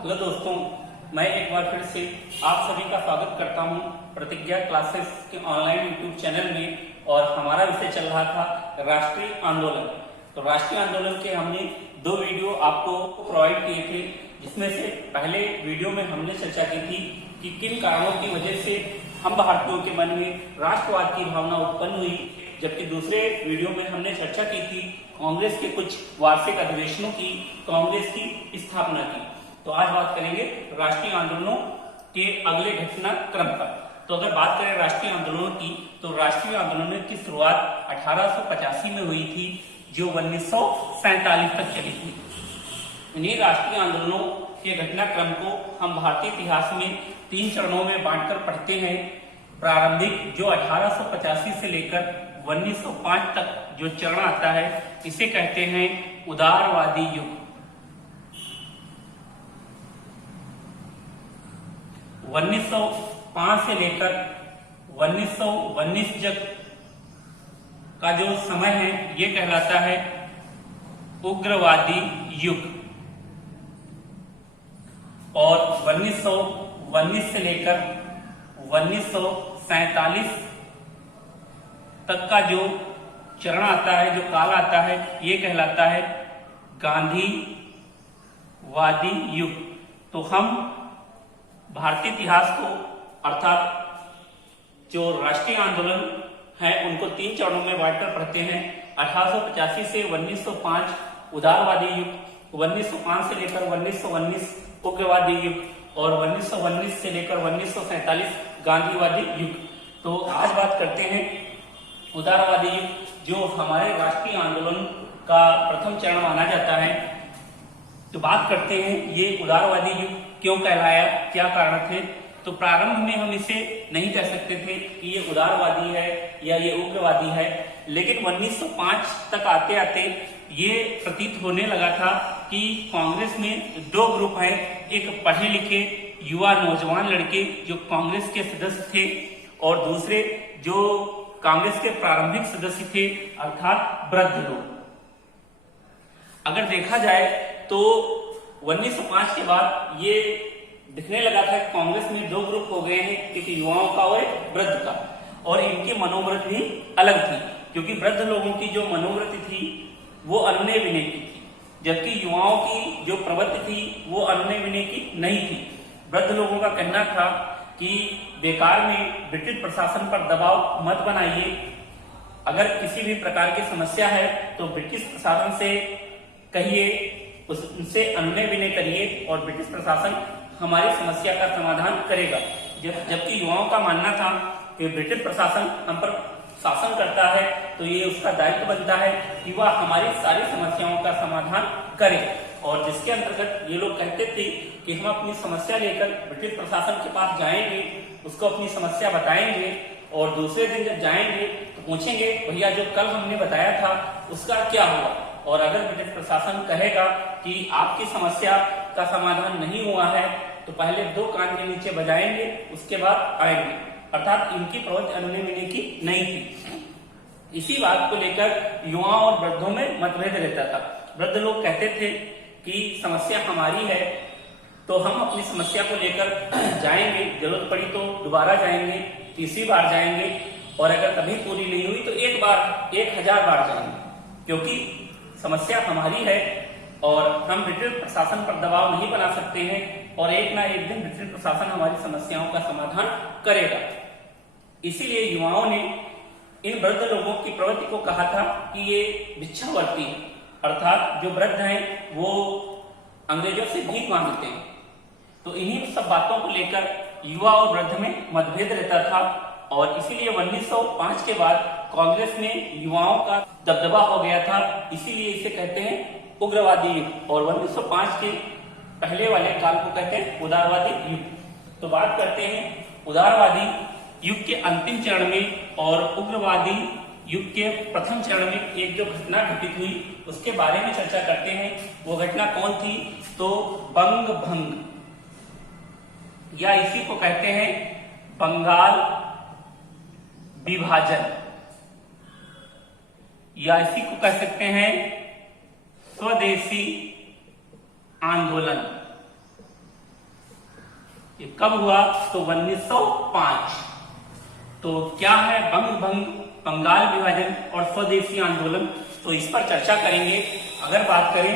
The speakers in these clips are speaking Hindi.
हेलो दोस्तों, मैं एक बार फिर से आप सभी का स्वागत करता हूं प्रतिज्ञा क्लासेस के ऑनलाइन यूट्यूब चैनल में। और हमारा विषय चल रहा था राष्ट्रीय आंदोलन। तो राष्ट्रीय आंदोलन के हमने दो वीडियो आपको प्रोवाइड किए थे, जिसमें से पहले वीडियो में हमने चर्चा की थी कि किन कारणों की वजह से हम भारतीयों के मन में राष्ट्रवाद की भावना उत्पन्न हुई, जबकि दूसरे वीडियो में हमने चर्चा की थी कांग्रेस के कुछ वार्षिक अधिवेशनों की, कांग्रेस की स्थापना की। तो आज बात करेंगे राष्ट्रीय आंदोलनों के अगले घटनाक्रम पर। तो अगर बात करें राष्ट्रीय आंदोलनों की, तो राष्ट्रीय आंदोलनों की शुरुआत 1885 में हुई थी, जो 1947 तक चली थी। इन्हीं राष्ट्रीय आंदोलनों के घटनाक्रम को हम भारतीय इतिहास में 3 चरणों में बांटकर पढ़ते हैं। प्रारंभिक, जो 1885 से लेकर 1905 तक जो चरण आता है, इसे कहते हैं उदारवादी युग। 1905 से लेकर 1919 तक का जो समय है, ये कहलाता है उग्रवादी युग। और 1919 से लेकर 1947 तक का जो चरण आता है, जो काल आता है, ये कहलाता है गांधीवादी युग। तो हम भारतीय इतिहास को, अर्थात जो राष्ट्रीय आंदोलन है, उनको 3 चरणों में बांटकर पढ़ते हैं। 1885 से 1905 उदारवादी युग, 1905 से लेकर 1919 उग्रवादी युग, और 1919 से लेकर 1947 गांधीवादी युग। तो आज बात करते हैं उदारवादी युग, जो हमारे राष्ट्रीय आंदोलन का प्रथम चरण माना जाता है। तो बात करते हैं ये उदारवादी युग क्यों कहलाया, क्या कारण थे। तो प्रारंभ में हम इसे नहीं कह सकते थे कि ये उदारवादी है या ये उग्रवादी है, लेकिन 1905 तक आते आते ये प्रतीत होने लगा था कि कांग्रेस में 2 ग्रुप हैं। एक पढ़े लिखे युवा नौजवान लड़के जो कांग्रेस के सदस्य थे, और दूसरे जो कांग्रेस के प्रारंभिक सदस्य थे, अर्थात वृद्ध लोग। अगर देखा जाए तो 1905 के बाद ये दिखने लगा था कि कांग्रेस में 2 ग्रुप हो गए हैं, एक युवाओं का और एक वृद्ध का, और इनकी मनोवृत्ति भी अलग थी। क्योंकि वृद्ध लोगों की जो मनोवृत्ति थी वो अनुनय विनय की थी, जबकि युवाओं की जो प्रवृत्ति थी वो अनुनय विनय की नहीं थी। वृद्ध लोगों का कहना था कि बेकार में ब्रिटिश प्रशासन पर दबाव मत बनाइए, अगर किसी भी प्रकार की समस्या है तो ब्रिटिश प्रशासन से कहिए, उनसे अनुनय विनय करिए, और ब्रिटिश प्रशासन हमारी समस्या का समाधान करेगा। जबकि युवाओं का मानना था कि ब्रिटिश प्रशासन हम पर शासन करता है, तो ये उसका दायित्व बनता है कि वह हमारी सारी समस्याओं का समाधान करे। और जिसके अंतर्गत ये लोग कहते थे कि हम अपनी समस्या लेकर ब्रिटिश प्रशासन के पास जाएंगे, उसको अपनी समस्या बताएंगे, और दूसरे दिन जब जाएंगे तो पूछेंगे, भैया जो कल हमने बताया था उसका क्या हुआ। और अगर ब्रिटिश प्रशासन कहेगा कि आपकी समस्या का समाधान नहीं हुआ है, तो पहले 2 कान के नीचे बजाएंगे, उसके बाद आएंगे। अर्थात इनकी प्रवृत्ति अनुनय विनय की नहीं थी। इसी बात को लेकर युवाओं और वृद्धों में मतभेद रहता था। वृद्ध लोग कहते थे कि समस्या हमारी है, तो हम अपनी समस्या को लेकर जाएंगे, जरूरत पड़ी तो दोबारा जाएंगे, तीसरी बार जाएंगे, और अगर कभी पूरी नहीं हुई तो 1 बार 1000 बार जाएंगे, क्योंकि समस्या हमारी है और हम ब्रिटिश प्रशासन पर दबाव नहीं बना सकते हैं, और एक ना एक दिन ब्रिटिश प्रशासन हमारी समस्याओं का समाधान करेगा। इसीलिए युवाओं ने इन वृद्ध लोगों की प्रवृत्ति को कहा था कि ये भिक्षावर्ती है, अर्थात जो वृद्ध हैं वो अंग्रेजों से भीख मांगते हैं। तो इन्हीं सब बातों को लेकर युवा और वृद्ध में मतभेद रहता था, और इसीलिए 1905 के बाद कांग्रेस में युवाओं का दबदबा हो गया था। इसीलिए इसे कहते हैं उग्रवादी युग, और 1905 के पहले वाले काल को कहते हैं उदारवादी युग। तो बात करते हैं उदारवादी युग के अंतिम चरण में और उग्रवादी युग के प्रथम चरण में एक जो घटना घटित हुई उसके बारे में चर्चा करते हैं। वो घटना कौन थी? तो बंग भंग, या इसी को कहते हैं बंगाल विभाजन, या इसी को कह सकते हैं स्वदेशी आंदोलन। ये कब हुआ? तो 1905। तो क्या है बंग भंग, बंगाल विभाजन और स्वदेशी आंदोलन, तो इस पर चर्चा करेंगे। अगर बात करें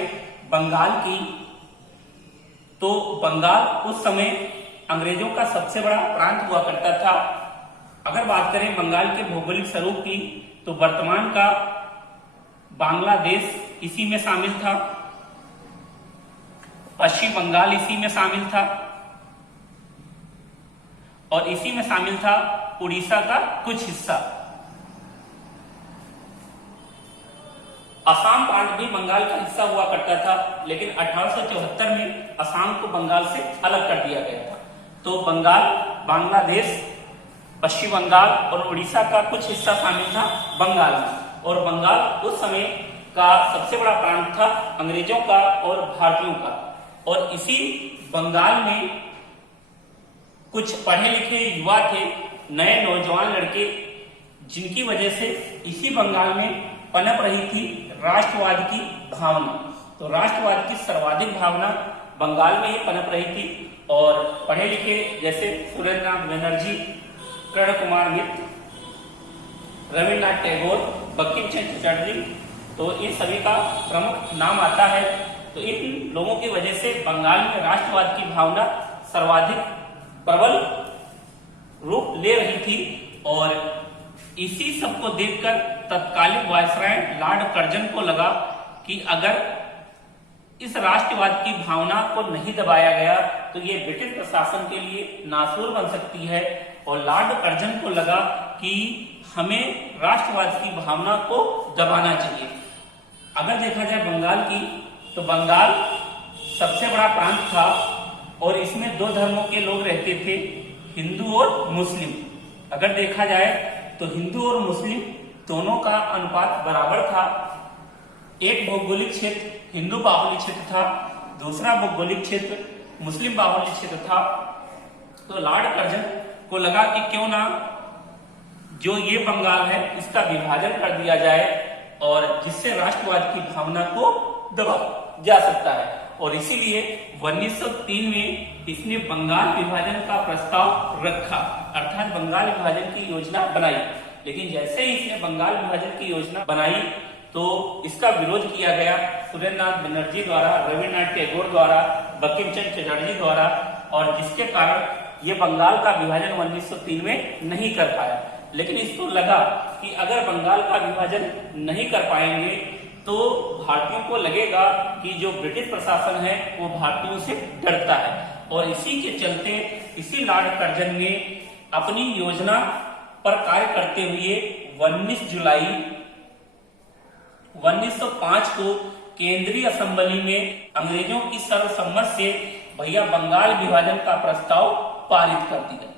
बंगाल की, तो बंगाल उस समय अंग्रेजों का सबसे बड़ा प्रांत हुआ करता था। अगर बात करें बंगाल के भौगोलिक स्वरूप की, तो वर्तमान का बांग्लादेश इसी में शामिल था, पश्चिम बंगाल इसी में शामिल था, और इसी में शामिल था उड़ीसा का कुछ हिस्सा। असम प्रांत भी बंगाल का हिस्सा हुआ करता था, लेकिन 1874 में असम को बंगाल से अलग कर दिया गया था। तो बंगाल, बांग्लादेश, पश्चिम बंगाल और उड़ीसा का कुछ हिस्सा शामिल था बंगाल में। और बंगाल उस समय का सबसे बड़ा प्रांत था अंग्रेजों का और भारतीयों का। और इसी बंगाल में कुछ पढ़े लिखे युवा थे, नए नौजवान लड़के, जिनकी वजह से इसी बंगाल में पनप रही थी राष्ट्रवाद की भावना। तो राष्ट्रवाद की सर्वाधिक भावना बंगाल में ही पनप रही थी। और पढ़े लिखे जैसे सुरेंद्रनाथ बनर्जी, कर्ण कुमार मित्र, रविन्द्रनाथ टैगोर, बंकिम चंद्र चटर्जी, तो इन सभी का प्रमुख नाम आता है। तो इन लोगों की वजह से बंगाल में राष्ट्रवाद की भावना सर्वाधिक प्रबल रूप ले रही थी। और इसी सबको देखकर तत्कालीन वायसराय लॉर्ड कर्जन को लगा कि अगर इस राष्ट्रवाद की भावना को नहीं दबाया गया तो ये ब्रिटिश प्रशासन के लिए नासूर बन सकती है। और लॉर्ड कर्जन को लगा कि हमें राष्ट्रवाद की भावना को दबाना चाहिए। अगर देखा जाए बंगाल की, तो बंगाल सबसे बड़ा प्रांत था और इसमें दो धर्मों के लोग रहते थे, हिंदू और मुस्लिम। अगर देखा जाए तो हिंदू और मुस्लिम दोनों का अनुपात बराबर था। एक भौगोलिक क्षेत्र हिंदू बाहुल्य क्षेत्र था, दूसरा भौगोलिक क्षेत्र मुस्लिम बाहुल्य क्षेत्र था। तो लॉर्ड कर्जन को लगा कि क्यों ना जो ये बंगाल है इसका विभाजन कर दिया जाए, और जिससे राष्ट्रवाद की भावना को दबा जा सकता है। और इसीलिए 1903 में इसने बंगाल विभाजन का प्रस्ताव रखा, अर्थात बंगाल विभाजन की योजना बनाई। लेकिन जैसे ही इसने बंगाल विभाजन की योजना बनाई तो इसका विरोध किया गया सुरेंद्रनाथ बनर्जी द्वारा, रविन्द्रनाथ टैगोर द्वारा, बंकिम चंद्र चटर्जी द्वारा, और जिसके कारण ये बंगाल का विभाजन 1903 में नहीं कर पाया। लेकिन इसको लगा कि अगर बंगाल का विभाजन नहीं कर पाएंगे तो भारतीयों को लगेगा कि जो ब्रिटिश प्रशासन है वो भारतीयों से डरता है। और इसी के चलते इसी लॉर्ड कर्जन ने अपनी योजना पर कार्य करते हुए 19 जुलाई 1905 को केंद्रीय असेंबली में अंग्रेजों की सर्वसम्मति से भैया बंगाल विभाजन का प्रस्ताव पारित कर दिया।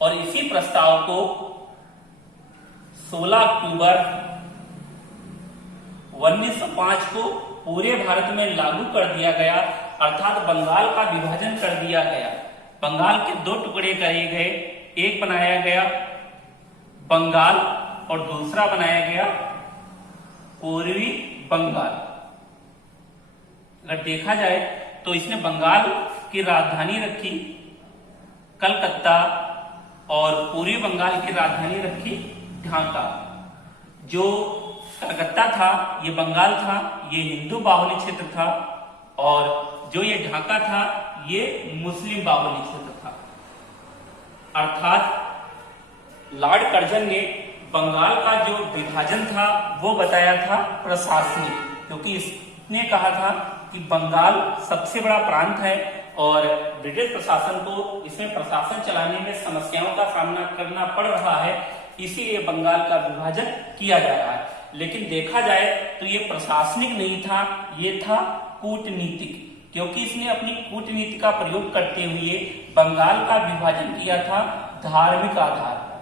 और इसी प्रस्ताव को 16 अक्टूबर 1905 को पूरे भारत में लागू कर दिया गया, अर्थात बंगाल का विभाजन कर दिया गया। बंगाल के दो टुकड़े करे गए, एक बनाया गया बंगाल और दूसरा बनाया गया पूर्वी बंगाल। अगर देखा जाए तो इसने बंगाल की राजधानी रखी कलकत्ता और पूर्वी बंगाल की राजधानी रखी ढाका। जो कलकत्ता था ये बंगाल था, ये हिंदू बाहुल्य क्षेत्र था, और जो ये ढाका था ये मुस्लिम बाहुल्य क्षेत्र था। अर्थात लॉर्ड कर्जन ने बंगाल का जो विभाजन था वो बताया था प्रशासनिक, क्योंकि इसने कहा था कि बंगाल सबसे बड़ा प्रांत है और ब्रिटिश प्रशासन को इसमें प्रशासन चलाने में समस्याओं का सामना करना पड़ रहा है, इसीलिए बंगाल का विभाजन किया जा रहा है। लेकिन देखा जाए तो ये प्रशासनिक नहीं था, ये था कूटनीतिक, क्योंकि इसने अपनी कूटनीति का प्रयोग करते हुए बंगाल का विभाजन किया था धार्मिक आधार पर,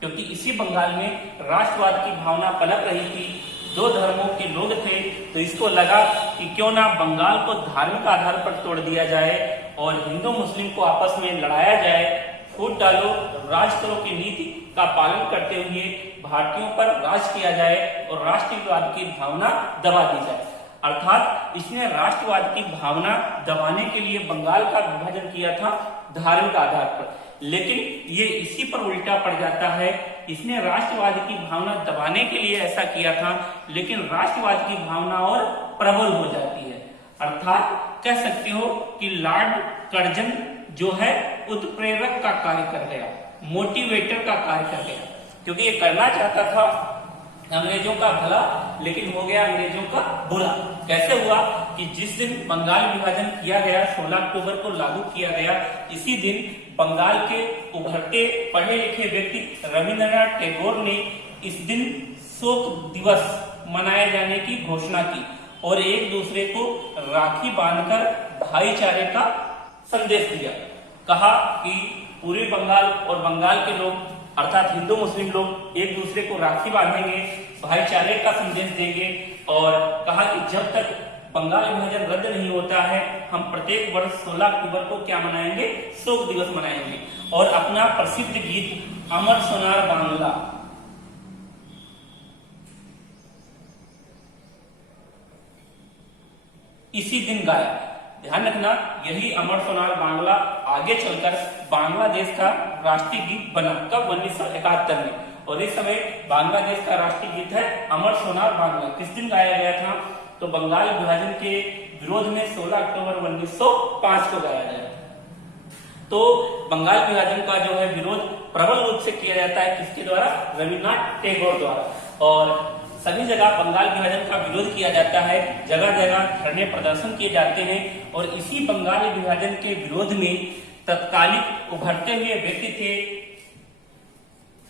क्योंकि इसी बंगाल में राष्ट्रवाद की भावना पनप रही थी, दो धर्मों के लोग थे। तो इसको लगा कि क्यों ना बंगाल को धार्मिक आधार पर तोड़ दिया जाए और हिंदू मुस्लिम को आपस में लड़ाया जाए, फूट डालो राज करो की नीति का पालन करते हुए भारतीयों पर राज किया जाए और राष्ट्रवाद की भावना दबा दी जाए। अर्थात इसने राष्ट्रवाद की भावना दबाने के लिए बंगाल का विभाजन किया था धार्मिक आधार पर, लेकिन ये इसी पर उल्टा पड़ जाता है। इसने राष्ट्रवाद की भावना दबाने के लिए ऐसा किया था, लेकिन राष्ट्रवाद की भावना और प्रबल हो जाती है। अर्थात कह सकते हो कि लॉर्ड कर्जन जो है उत्प्रेरक का कार्य कर गया, मोटिवेटर का कार्य कर गया, क्योंकि ये करना चाहता था अंग्रेजों का भला, लेकिन हो गया अंग्रेजों का बुरा। कैसे हुआ कि जिस दिन बंगाल विभाजन किया गया, 16 अक्टूबर को लागू किया गया, इसी दिन बंगाल के उभरते पढ़े लिखे व्यक्ति रविंद्रनाथ टैगोर ने इस दिन शोक दिवस मनाए जाने की घोषणा की और एक दूसरे को राखी बांधकर भाईचारे का संदेश दिया। कहा कि पूरे बंगाल और बंगाल के लोग अर्थात हिंदू मुस्लिम लोग एक दूसरे को राखी बांधेंगे, भाईचारे का संदेश देंगे, और कहा कि जब तक बंगाल विभाजन रद्द नहीं होता है हम प्रत्येक वर्ष 16 अक्टूबर को क्या मनाएंगे, शोक दिवस मनाएंगे। और अपना प्रसिद्ध गीत अमर सोनार बांग्ला इसी दिन गाया। ध्यान रखना, यही अमर सोनार बांग्ला आगे चलकर बांग्लादेश का राष्ट्रीय गीत बना, कब 1971 में। और इस समय बांग्लादेश का राष्ट्रीय गीत है अमर सोनार बांग्ला। किस दिन गाया गया था, तो बंगाल विभाजन के विरोध में 16 अक्टूबर 1905 को गाया गया। तो बंगाल विभाजन का जो है विरोध प्रबल रूप से किया जाता है, किसके द्वारा, रविन्द्रनाथ टैगोर द्वारा। और सभी जगह बंगाल विभाजन का विरोध किया जाता है, जगह जगह धरने प्रदर्शन किए जाते हैं। और इसी बंगाल विभाजन के विरोध में तत्कालिक उभरते हुए व्यक्ति थे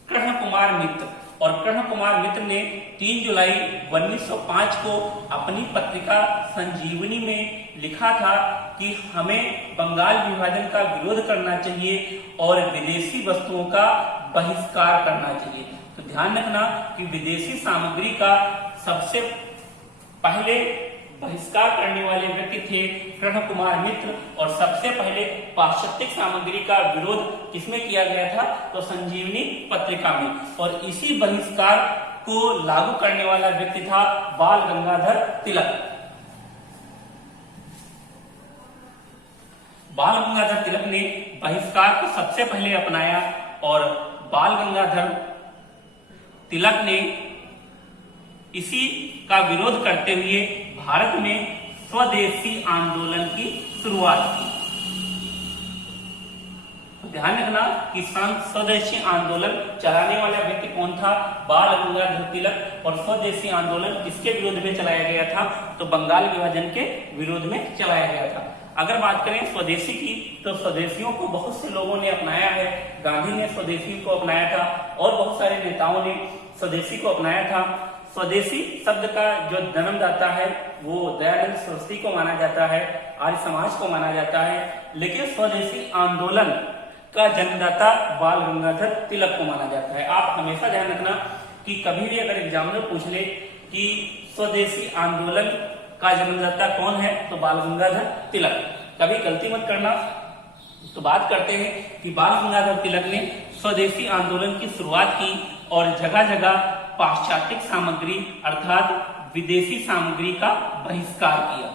कृष्ण कुमार मित्र। और कृष्ण कुमार मित्र ने 3 जुलाई 1905 को अपनी पत्रिका संजीवनी में लिखा था कि हमें बंगाल विभाजन का विरोध करना चाहिए और विदेशी वस्तुओं का बहिष्कार करना चाहिए। तो ध्यान रखना कि विदेशी सामग्री का सबसे पहले बहिष्कार करने वाले व्यक्ति थे कृष्ण कुमार मित्र, और सबसे पहले पाश्चात्य सामग्री का विरोध किसमें किया गया था, तो संजीवनी पत्रिका में। और इसी बहिष्कार को लागू करने वाला व्यक्ति था बाल गंगाधर तिलक। बाल गंगाधर तिलक ने बहिष्कार को सबसे पहले अपनाया और बाल गंगाधर तिलक ने इसी का विरोध करते हुए भारत में स्वदेशी आंदोलन की शुरुआत की। तो ध्यान रखना कि स्वदेशी आंदोलन चलाने वाला व्यक्ति कौन था, बाल गंगाधर तिलक। और स्वदेशी आंदोलन किसके विरोध में चलाया गया था, तो बंगाल विभाजन के विरोध में चलाया गया था। अगर बात करें स्वदेशी की, तो स्वदेशियों को बहुत से लोगों ने अपनाया है। गांधी ने स्वदेशी को अपनाया था और बहुत सारे नेताओं ने स्वदेशी को अपनाया था। स्वदेशी शब्द का जो जन्मदाता है वो दयानंद सरस्वती को माना जाता है, आर्य समाज को माना जाता है, लेकिन स्वदेशी आंदोलन का जन्मदाता बाल गंगाधर तिलक को माना जाता है। आप हमेशा ध्यान रखना कि कभी भी अगर एग्जामिनर पूछ ले कि स्वदेशी आंदोलन का जन्मदाता कौन है, तो बाल गंगाधर तिलक, कभी गलती मत करना। तो बात करते हैं कि बाल गंगाधर तिलक ने स्वदेशी आंदोलन की शुरुआत की और जगह जगह पाश्चात्य सामग्री अर्थात विदेशी सामग्री का बहिष्कार किया।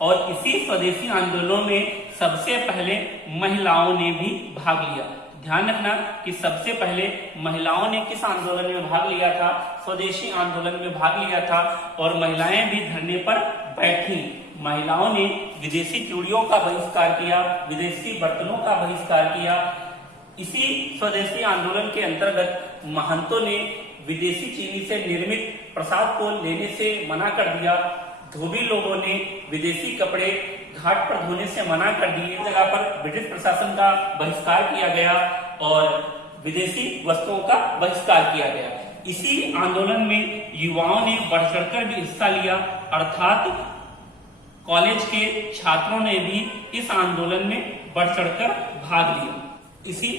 और इसी स्वदेशी आंदोलनों में सबसे पहले महिलाओं ने भी भाग लिया। ध्यान रखना कि सबसे पहले महिलाओं ने किस आंदोलन में भाग लिया था, स्वदेशी आंदोलन में भाग लिया था। और महिलाएं भी धरने पर बैठी। महिलाओं ने विदेशी चूड़ियों का बहिष्कार किया, विदेशी बर्तनों का बहिष्कार किया। इसी स्वदेशी आंदोलन के अंतर्गत महंतों ने विदेशी चीनी से निर्मित प्रसाद को लेने से मना कर दिया। धोबी लोगों ने विदेशी कपड़े घाट पर धोने से मना कर दिए। इस जगह पर ब्रिटिश प्रशासन का बहिष्कार किया गया और विदेशी वस्तुओं का बहिष्कार किया गया। इसी आंदोलन में युवाओं ने बढ़ चढ़कर भी हिस्सा लिया, अर्थात कॉलेज के छात्रों ने भी इस आंदोलन में बढ़ चढ़कर भाग लिया। इसी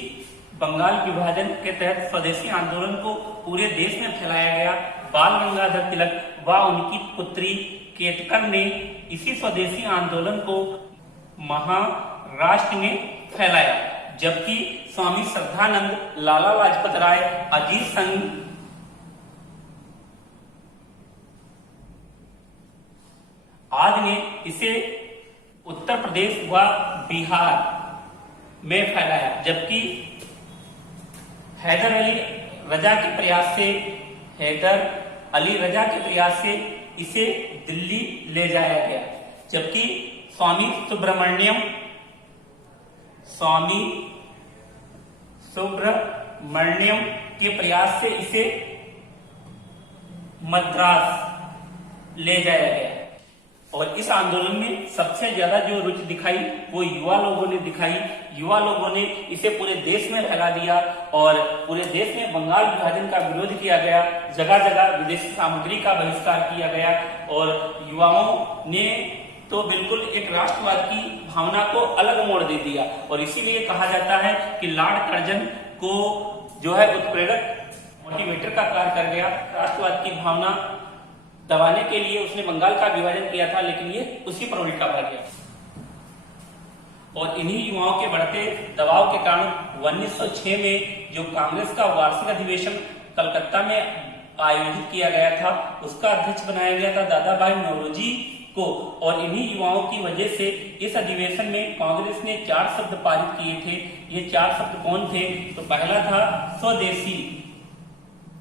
बंगाल विभाजन के तहत स्वदेशी आंदोलन को पूरे देश में फैलाया गया। बाल गंगाधर तिलक व उनकी पुत्री केतकर ने इसी स्वदेशी आंदोलन को महाराष्ट्र में फैलाया, जबकि स्वामी श्रद्धानंद, लाला लाजपत राय, अजीत सिंह बाद में इसे उत्तर प्रदेश व बिहार में फैलाया, जबकि हैदर अली रजा के प्रयास से इसे दिल्ली ले जाया गया, जबकि स्वामी सुब्रमण्यम के प्रयास से इसे मद्रास ले जाया गया। और इस आंदोलन में सबसे ज्यादा जो रुचि दिखाई वो युवा लोगों ने दिखाई। युवा लोगों ने इसे पूरे देश में फैला दिया और पूरे देश में बंगाल विभाजन का विरोध किया गया, जगह जगह विदेशी सामग्री का बहिष्कार किया गया और युवाओं ने तो बिल्कुल एक राष्ट्रवाद की भावना को अलग मोड़ दे दिया। और इसीलिए कहा जाता है कि लॉर्ड कर्जन को जो है उत्प्रेरक मोटिवेटर का कार्य कर गया। राष्ट्रवाद की भावना दबाने के लिए उसने बंगाल का विभाजन किया था, लेकिन ये उसी पर उल्टा पड़ गया। और इन्हीं युवाओं के बढ़ते दबाव के कारण 1906 में जो कांग्रेस का वार्षिक अधिवेशन कलकत्ता में आयोजित किया गया था, उसका अध्यक्ष बनाया गया था दादा भाई नौरोजी को। और इन्हीं युवाओं की वजह से इस अधिवेशन में कांग्रेस ने 4 शब्द पारित किए थे। ये 4 शब्द कौन थे? तो पहला था स्वदेशी,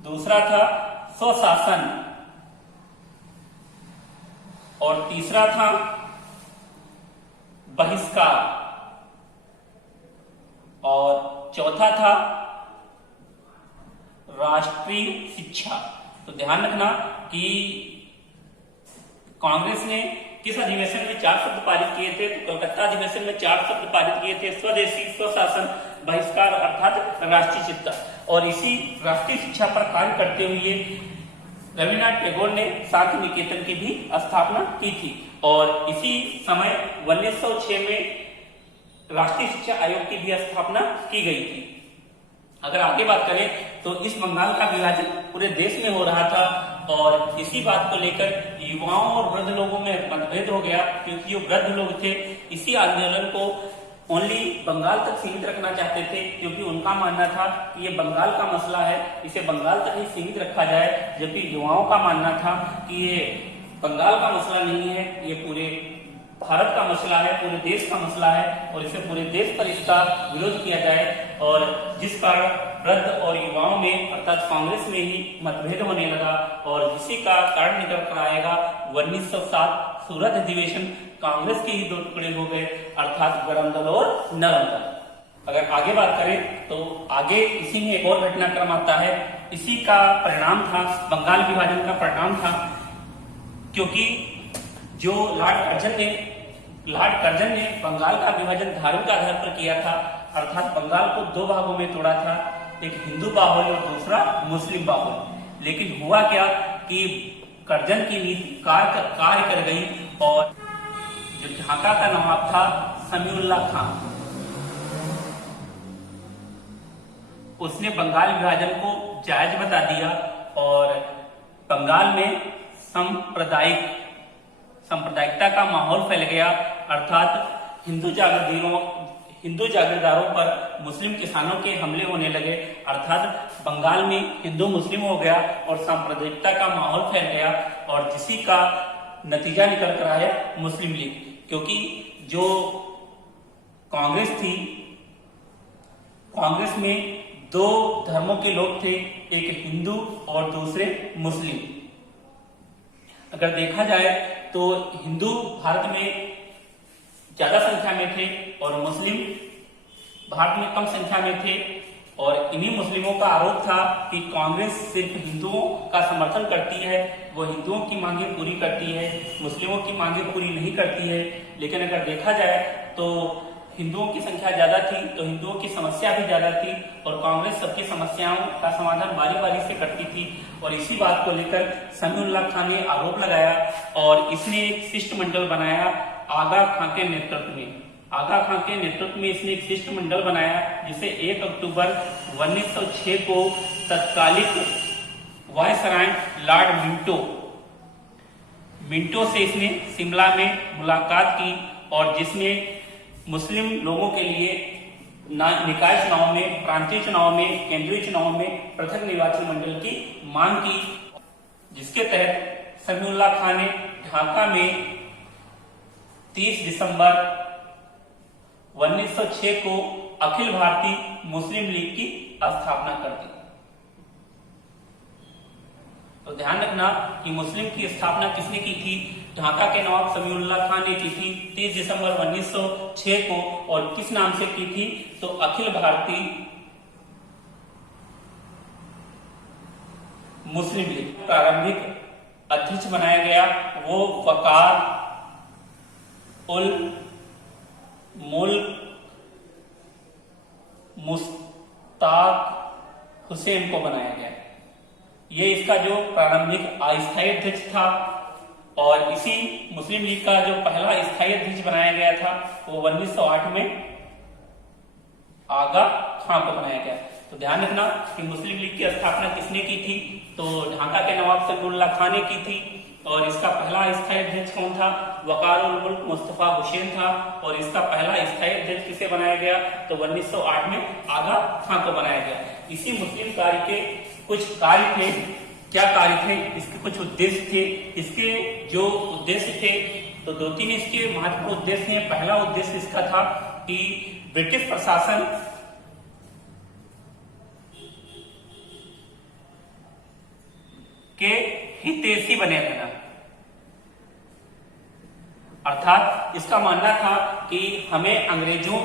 दूसरा था स्वशासन, और तीसरा था बहिष्कार, और चौथा था राष्ट्रीय शिक्षा। तो ध्यान रखना कि कांग्रेस ने किस अधिवेशन में 4 शब्द पारित किए थे? तो कलकत्ता अधिवेशन में 4 शब्द पारित किए थे, स्वदेशी, स्वशासन, बहिष्कार अर्थात राष्ट्रीय शिक्षा। और इसी राष्ट्रीय शिक्षा पर कार्य करते हुए रविन्द्रनाथ टैगोर ने शांति निकेतन की भी स्थापना की थी। और इसी समय 1906 में राष्ट्रीय शिक्षा आयोग की भी स्थापना की गई थी। अगर आगे बात करें तो इस बंगाल का विभाजन पूरे देश में हो रहा था और इसी बात को लेकर युवाओं और वृद्ध लोगों में मतभेद हो गया, क्योंकि जो वृद्ध लोग थे इसी आंदोलन को ओनली बंगाल तक सीमित रखना चाहते थे, क्योंकि उनका मानना था कि ये बंगाल का मसला है, इसे बंगाल तक ही सीमित रखा जाए। जबकि युवाओं का मानना था कि ये बंगाल का मसला नहीं है, ये पूरे भारत का मसला है, पूरे देश का मसला है और इसे पूरे देश पर इसका विरोध किया जाए। और जिस कारण वृद्ध और युवाओं में अर्थात कांग्रेस में ही मतभेद होने लगा और इसी का कारण निकल कर आएगा 1907 सूरत अधिवेशन। कांग्रेस के ही 2 टुकड़े हो गए, अर्थात गरम दल और नरम दल। अगर आगे बात करें तो आगे इसी में एक और घटनाक्रम आता है। इसी का परिणाम था, बंगाल विभाजन का परिणाम था, क्योंकि जो लॉर्ड कर्जन ने बंगाल का विभाजन धार्मिक आधार पर किया था, अर्थात बंगाल को 2 भागों में तोड़ा था, एक हिंदू बाहुल और दूसरा मुस्लिम बाहुल। लेकिन हुआ क्या कि कर्जन की नीति कार्य कर गई और जो ढाका का नवाब था समीउल्लाह खान, उसने बंगाल विभाजन को जायज बता दिया और बंगाल में सांप्रदायिकता का माहौल फैल गया, अर्थात हिंदू जागीरदारों पर मुस्लिम किसानों के हमले होने लगे, अर्थात बंगाल में हिंदू मुस्लिम हो गया और सांप्रदायिकता का माहौल फैल गया। और जिसी का नतीजा निकल कर आया मुस्लिम लीग, क्योंकि जो कांग्रेस थी, कांग्रेस में 2 धर्मों के लोग थे, एक हिंदू और दूसरे मुस्लिम। अगर देखा जाए तो हिंदू भारत में ज्यादा संख्या में थे और मुस्लिम भारत में कम संख्या में थे। और इन्हीं मुस्लिमों का आरोप था कि कांग्रेस सिर्फ हिंदुओं का समर्थन करती है, वो हिंदुओं की मांगे पूरी करती है, मुस्लिमों की मांगे पूरी नहीं करती है। लेकिन अगर देखा जाए तो हिंदुओं की संख्या ज्यादा थी तो हिंदुओं की समस्या भी ज्यादा थी और कांग्रेस सबकी समस्याओं का समाधान बारी बारी से करती थी। और इसी बात को लेकर समीउल्लाह खान ने आरोप लगाया और इसने एक शिष्टमंडल बनाया आगा खां के नेतृत्व में। आगा खां के नेतृत्व में इसने एक शिष्टमंडल बनाया जिसे 1 अक्टूबर 1906 को तत्कालिक वायसराय लॉर्ड मिंटो से इसने शिमला में मुलाकात की और जिसमें मुस्लिम लोगों के लिए निकाय चुनाव में, प्रांतीय चुनाव में, केंद्रीय चुनाव में पृथक निर्वाचन मंडल की मांग की, जिसके तहत समीउल्लाह खान ने ढाका में 30 दिसंबर 1906 को अखिल भारतीय मुस्लिम लीग की स्थापना कर दी। तो ध्यान रखना कि मुस्लिम की स्थापना किसने की थी? ढाका के नवाब समीउल्लाह खान ने की थी 30 दिसंबर 1906 को। और किस नाम से की थी? तो अखिल भारतीय मुस्लिम लीग। प्रारंभिक अध्यक्ष बनाया गया वो वकार उल मुल्क मुश्ताक हुसैन को बनाया गया। ये इसका जो प्रारंभिक अस्थायी अध्यक्ष था। और इसी मुस्लिम लीग का जो पहला स्थायी अध्यक्ष बनाया गया था वो 1908 में आगा खां को बनाया गया। तो ध्यान रखना कि मुस्लिम लीग की स्थापना किसने की थी? तो ढाका के नवाब समीउल्लाह खान ने की थी। और इसका पहला स्थायी अध्यक्ष कौन था? वकार उल मुल्क मुस्तफा हुसैन था। और इसका पहला स्थायी अध्यक्ष किसे बनाया गया? तो 1908 में आगा खां को बनाया गया। इसी मुस्लिम कार्य के कुछ कार्य थे। क्या कार्य थे? इसके कुछ उद्देश्य थे। इसके जो उद्देश्य थे तो 2-3 इसके महत्वपूर्ण उद्देश्य हैं। पहला उद्देश्य इसका था कि ब्रिटिश प्रशासन के हितैषी बने रहना। अर्थात इसका मानना था कि हमें अंग्रेजों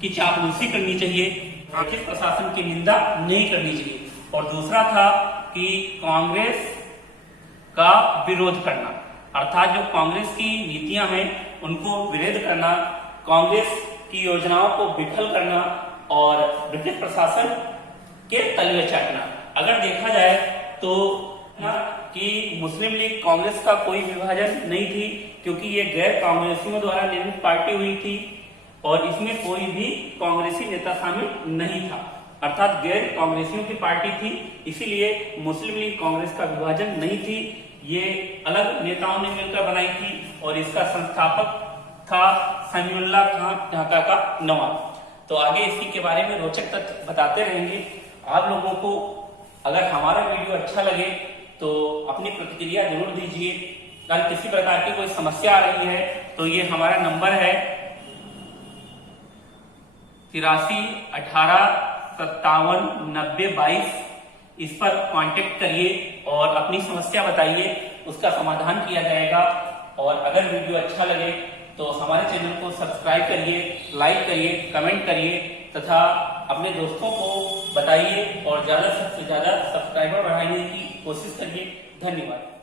की चापलूसी करनी चाहिए, ब्रिटिश प्रशासन की निंदा नहीं करनी चाहिए। और दूसरा था कि कांग्रेस का विरोध करना। अर्थात जो कांग्रेस की नीतियां हैं उनको विरोध करना, कांग्रेस की योजनाओं को विफल करना और ब्रिटिश प्रशासन के तलवे चाटना। अगर देखा जाए तो कि मुस्लिम लीग कांग्रेस का कोई विभाजन नहीं थी, क्योंकि ये गैर कांग्रेसियों द्वारा निर्मित पार्टी हुई थी और इसमें कोई भी कांग्रेसी नेता शामिल नहीं था। अर्थात गैर कांग्रेसियों की पार्टी थी, इसीलिए मुस्लिम लीग कांग्रेस का विभाजन नहीं थी। ये अलग नेताओं ने मिलकर बनाई थी और इसका संस्थापक था समीउल्लाह खान, ढाका का नवाब। तो आगे इसी के बारे में रोचक तथ्य बताते रहेंगे। आप लोगों को अगर हमारा वीडियो अच्छा लगे तो अपनी प्रतिक्रिया जरूर दीजिए। अगर किसी प्रकार की कोई समस्या आ रही है तो ये हमारा नंबर है 83 18 57 90 22। इस पर कांटेक्ट करिए और अपनी समस्या बताइए, उसका समाधान किया जाएगा। और अगर वीडियो अच्छा लगे तो हमारे चैनल को सब्सक्राइब करिए, लाइक करिए, कमेंट करिए तथा अपने दोस्तों को बताइए और ज्यादा से ज्यादा सब्सक्राइबर बढ़ाने की कोशिश करिए। धन्यवाद।